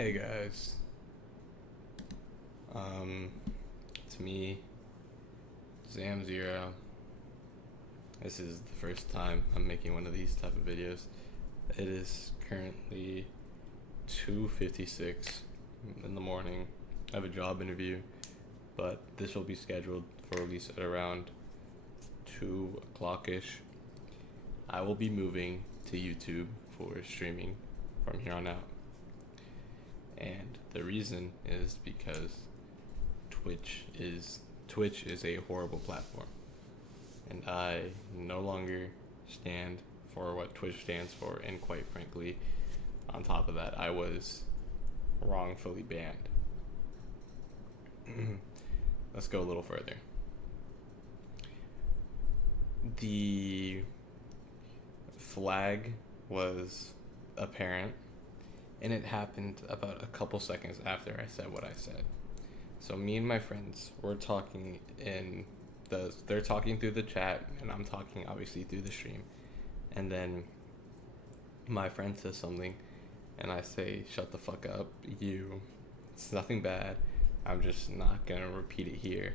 Hey guys, it's me, Zam Zero. This is the first time I'm making one of these type of videos. It is currently 2:56 in the morning. I have a job interview, but this will be scheduled for release at around 2 o'clock-ish. I will be moving to YouTube for streaming from here on out. And the reason is because Twitch is a horrible platform, and I no longer stand for what Twitch stands for. And quite frankly, on top of that, I was wrongfully banned. Let's go a little further. The flag was apparent, and it happened about a couple seconds after I said what I said. So me and my friends were talking they're talking through the chat, and I'm talking obviously through the stream. And then my friend says something, and I say, "Shut the fuck up, you. It's nothing bad. I'm just not gonna repeat it here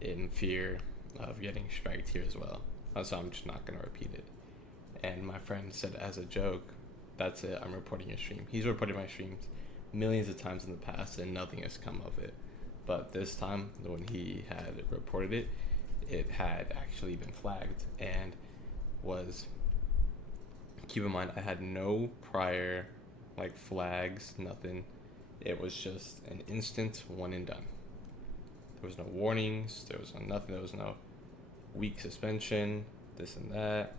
in fear of getting striked here as well. So I'm just not gonna repeat it." And my friend said as a joke, "That's it, I'm reporting your stream." He's reported my streams millions of times in the past, and nothing has come of it. But this time, when he had reported it, it had actually been flagged and was. Keep in mind, I had no prior flags, nothing. It was just an instant one and done. There was no warnings, there was no nothing, there was no week suspension, this and that.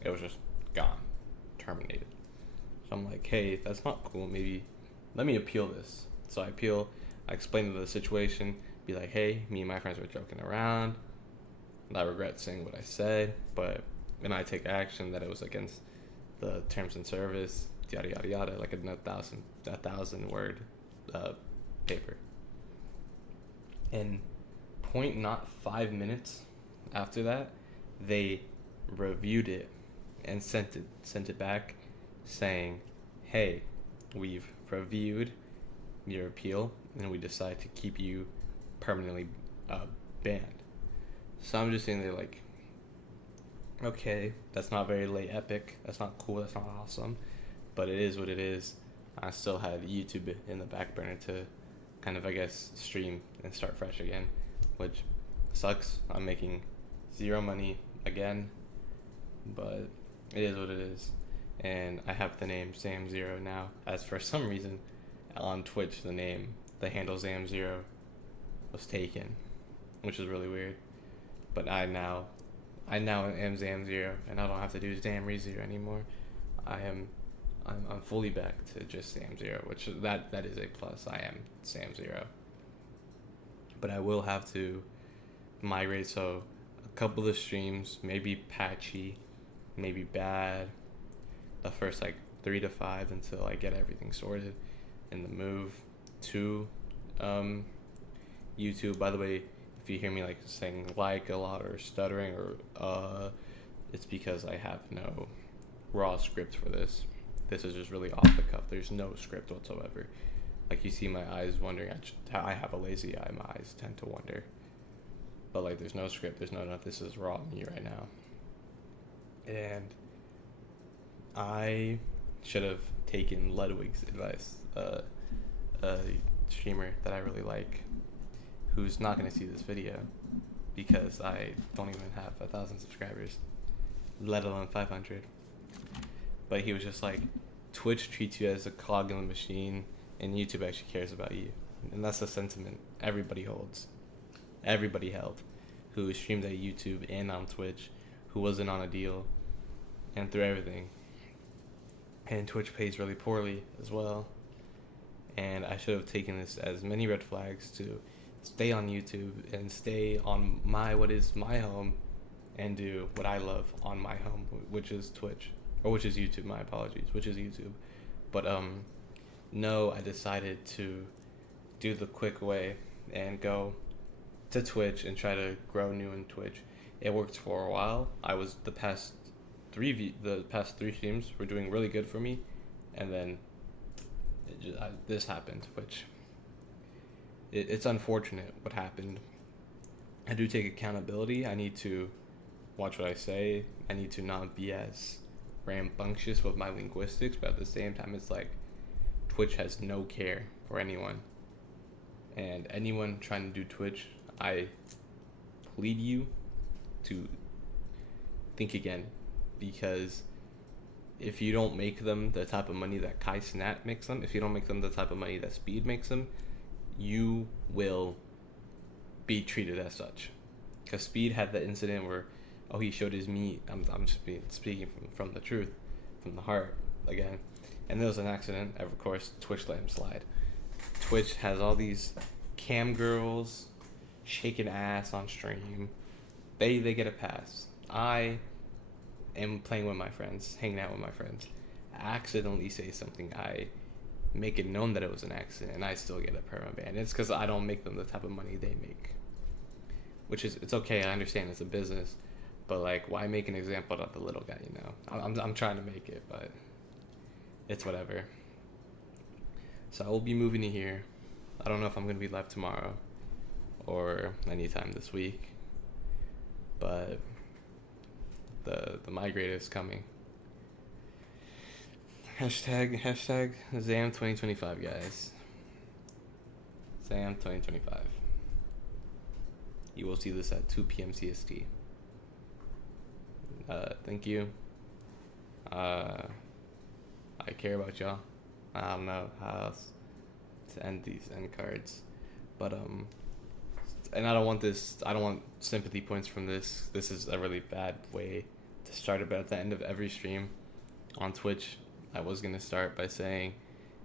It was just gone, terminated. So I'm like, hey, that's not cool. Maybe let me appeal this. So I appeal. I explain the situation. Be like, hey, me and my friends were joking around. And I regret saying what I said, but and I take action that it was against the terms and service, yada yada yada, like a thousand word paper. And point not 5 minutes after that, they reviewed it and sent it back, saying, "Hey, we've reviewed your appeal, and we decide to keep you permanently banned." So I'm just saying, they're like, okay, that's not very late epic. That's not cool. That's not awesome, but it is what it is. I still had YouTube in the back burner to kind of, I guess, stream and start fresh again, which sucks. I'm making zero money again, but it is what it is. And I have the name Zam Zero now, as for some reason on Twitch the handle Zam Zero was taken, which is really weird. But I now am Zam Zero, and I don't have to do Zam Zero anymore. I'm fully back to just Zam Zero, which that is a plus. I am Zam Zero. But I will have to migrate, so a couple of the streams may be patchy, maybe bad, the first 3 to 5 until I get everything sorted in the move to YouTube. By the way, if you hear me saying a lot or stuttering or it's because I have no raw script for this. This is just really off the cuff. There's no script whatsoever. You see my eyes wandering. I have a lazy eye. My eyes tend to wander. But there's no script. There's no nothing. This is raw me right now. And I should have taken Ludwig's advice. A streamer that I really like, who's not gonna see this video because I don't even have 1,000 subscribers, let alone 500. But he was just like, Twitch treats you as a cog in the machine, and YouTube actually cares about you. And that's the sentiment everybody held, who streamed at YouTube and on Twitch, who wasn't on a deal, and through everything. And Twitch pays really poorly as well. And I should have taken this as many red flags to stay on YouTube and stay on what is my home, and do what I love on my home, which is Twitch, or which is YouTube. My apologies, which is YouTube. But no, I decided to do the quick way and go to Twitch and try to grow new in Twitch. It worked for a while. I was the past three streams were doing really good for me, and then this happened, which it's unfortunate what happened. I do take accountability. I need to watch what I say. I need to not be as rambunctious with my linguistics, but at the same time, it's like Twitch has no care for anyone. And anyone trying to do Twitch, I plead you to think again, because if you don't make them the type of money that Kai Snap makes them, if you don't make them the type of money that Speed makes them, you will be treated as such. Because Speed had the incident where, oh, he showed his meat. I'm just speaking from the truth, from the heart again. And there was an accident. Of course, Twitch let him slide. Twitch has all these cam girls shaking ass on stream. They get a pass. I am playing with my friends, hanging out with my friends. Accidentally say something. I make it known that it was an accident, and I still get a perma ban. It's because I don't make them the type of money they make. Which is, it's okay. I understand it's a business, but like, why make an example out of the little guy? You know, I'm trying to make it, but it's whatever. So I will be moving to here. I don't know if I'm gonna be live tomorrow or anytime this week, but the migrate is coming. Hashtag Zam 2025, guys. Zam 2025. You will see this at 2 p.m. CST. Thank you. I care about y'all. I don't know how else to end these end cards, but and I don't want sympathy points from this. This is a really bad way to start it, but at the end of every stream on Twitch, I was gonna start by saying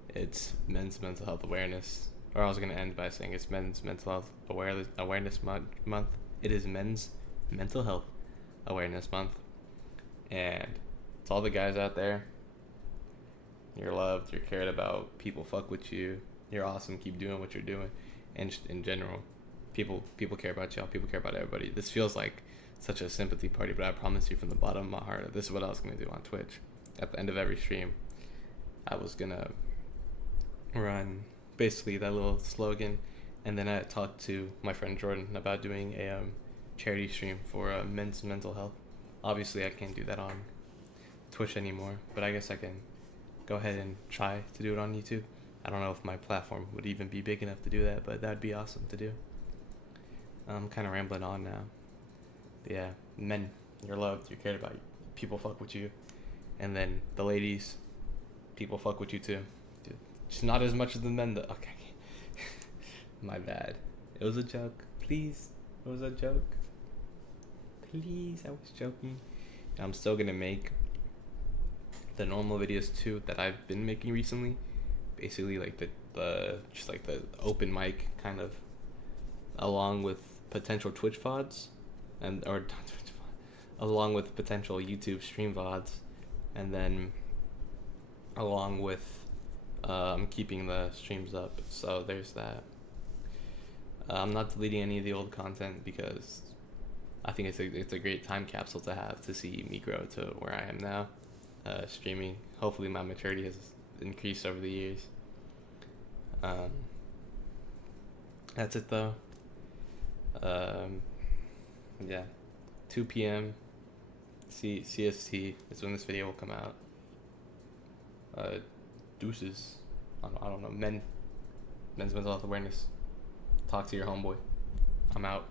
it's Men's Mental Health Awareness, or I was gonna end by saying it's Men's Mental Health Awareness Month. It is Men's Mental Health Awareness Month, and it's all the guys out there. You're loved, you're cared about, people fuck with you, you're awesome, keep doing what you're doing. And just in general, people care about y'all, people care about everybody. This feels like such a sympathy party, but I promise you from the bottom of my heart, this is what I was going to do on Twitch. At the end of every stream, I was going to run basically that little slogan, and then I talked to my friend Jordan about doing a charity stream for men's mental health. Obviously, I can't do that on Twitch anymore, but I guess I can go ahead and try to do it on YouTube. I don't know if my platform would even be big enough to do that, but that'd be awesome to do. I'm kind of rambling on now. But yeah, men, you're loved, you're cared about, people fuck with you. And then the ladies, people fuck with you too. Dude, just not as much as the men though. Okay. My bad. It was a joke. Please. It was a joke. Please, I was joking. I'm still gonna make the normal videos too that I've been making recently. Basically like the just like the open mic kind of, along with potential Twitch VODs along with potential YouTube stream VODs, and then along with keeping the streams up. So there's that. I'm not deleting any of the old content because I think it's a great time capsule to have, to see me grow to where I am now, streaming. Hopefully my maturity has increased over the years. That's it though. Yeah, 2 p.m. CST is when this video will come out. Deuces. I don't know. Men's mental health awareness. Talk to your homeboy. I'm out.